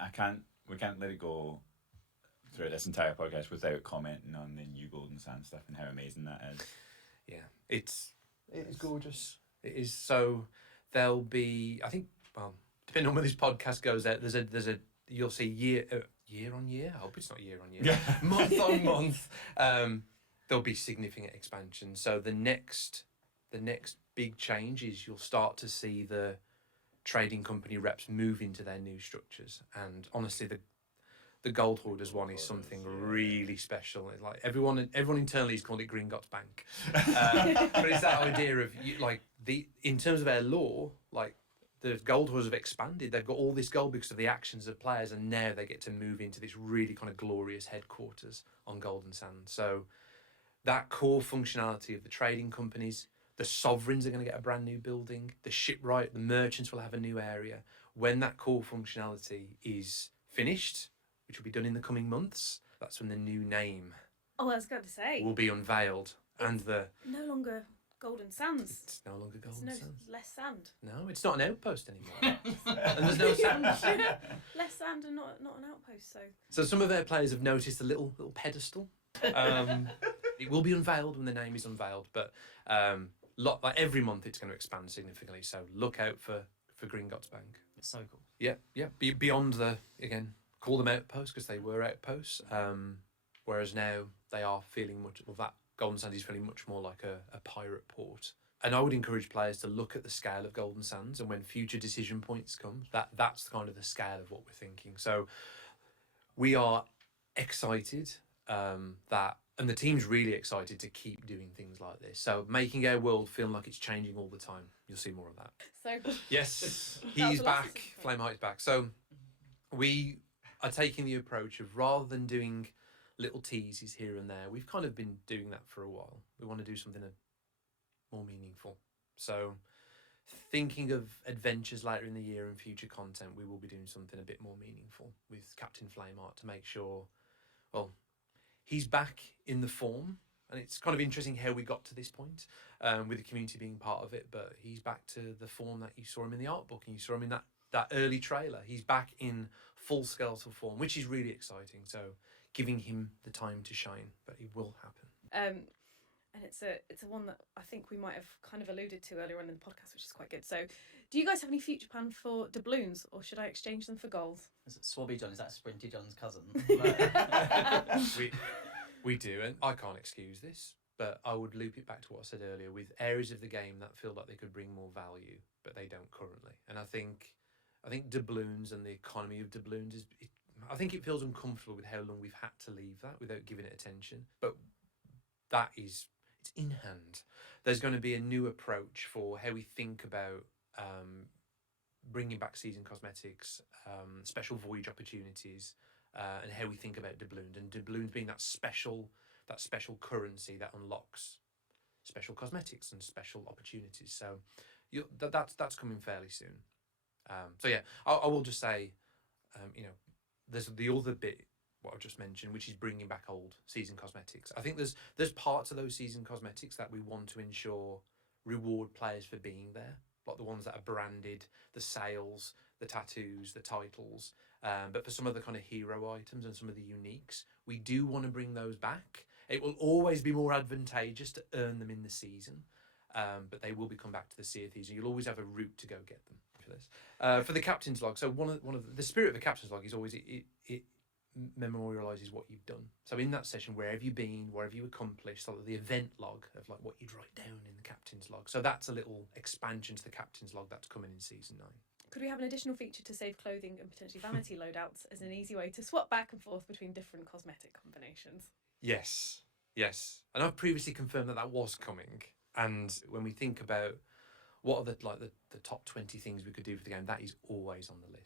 I can't. We can't let it go through this entire podcast without commenting on the new Golden Sand stuff and how amazing that is. Yeah, it is gorgeous. It is. So there'll be, I think, well, depending on when this podcast goes out, there's a you'll see year on year. I hope it's not year on year. Month on month. There'll be significant expansion. So the next big change is you'll start to see the trading company reps move into their new structures. And honestly, the Gold Hoarders one is something really special. It's like everyone internally is calling it Gringotts Bank, but it's that idea of in terms of our lore, like the Gold Hoarders have expanded. They've got all this gold because of the actions of players, and now they get to move into this really kind of glorious headquarters on Golden Sand. So that core functionality of the trading companies. The sovereigns are going to get a brand new building. The shipwright, the merchants will have a new area. When that core functionality is finished, which will be done in the coming months, that's when the new name I was going to say will be unveiled. No longer Golden Sands. It's no longer Golden Sands. Less sand. No, it's not an outpost anymore. And there's no sand. Less sand and not an outpost. So some of our players have noticed a little pedestal. It will be unveiled when the name is unveiled, but like every month it's going to expand significantly. So look out for Gringotts Bank. It's so cool. Yeah. Beyond call them outposts because they were outposts. Whereas now they are feeling that Golden Sands is feeling much more like a pirate port. And I would encourage players to look at the scale of Golden Sands, and when future decision points come, that's kind of the scale of what we're thinking. So we are excited and the team's really excited to keep doing things like this. So making our world feel like it's changing all the time. You'll see more of that. So yes, he's back. Flameheart's back. So we are taking the approach of, rather than doing little teases here and there, we've kind of been doing that for a while. We want to do something more meaningful. So thinking of adventures later in the year and future content, we will be doing something a bit more meaningful with Captain Flameheart to make sure, well, he's back in the form, and it's kind of interesting how we got to this point, with the community being part of it, but he's back to the form that you saw him in the art book and you saw him in that early trailer. He's back in full skeletal form, which is really exciting. So giving him the time to shine, but it will happen. And it's a one that I think we might have kind of alluded to earlier on in the podcast, which is quite good. So do you guys have any future plan for doubloons, or should I exchange them for gold? Is it Swabby John? Is that Sprinty John's cousin? we do, and I can't excuse this, but I would loop it back to what I said earlier, with areas of the game that feel like they could bring more value, but they don't currently. And I think doubloons and the economy of doubloons I think it feels uncomfortable with how long we've had to leave that without giving it attention. But it's in hand. There's going to be a new approach for how we think about bringing back season cosmetics, special voyage opportunities, and how we think about doubloons, and doubloons being that special currency that unlocks special cosmetics and special opportunities. So that's coming fairly soon. So yeah, I will just say, there's the other bit, what I've just mentioned, which is bringing back old season cosmetics. I think there's parts of those season cosmetics that we want to ensure reward players for being there, like the ones that are branded, the sails, the tattoos, the titles. But for some of the kind of hero items and some of the uniques, we do want to bring those back. It will always be more advantageous to earn them in the season, but they will come back to the Sea of Thieves, and you'll always have a route to go get them for this. For the Captain's Log, so one of the spirit of the Captain's Log is always it memorialises what you've done. So in that session, wherever you've been, wherever you accomplished, sort of the event log of like what you'd write down in the Captain's Log. So that's a little expansion to the Captain's Log that's coming in season 9. Could we have an additional feature to save clothing and potentially vanity loadouts as an easy way to swap back and forth between different cosmetic combinations? Yes. And I've previously confirmed that was coming. And when we think about what are the top 20 things we could do for the game, that is always on the list.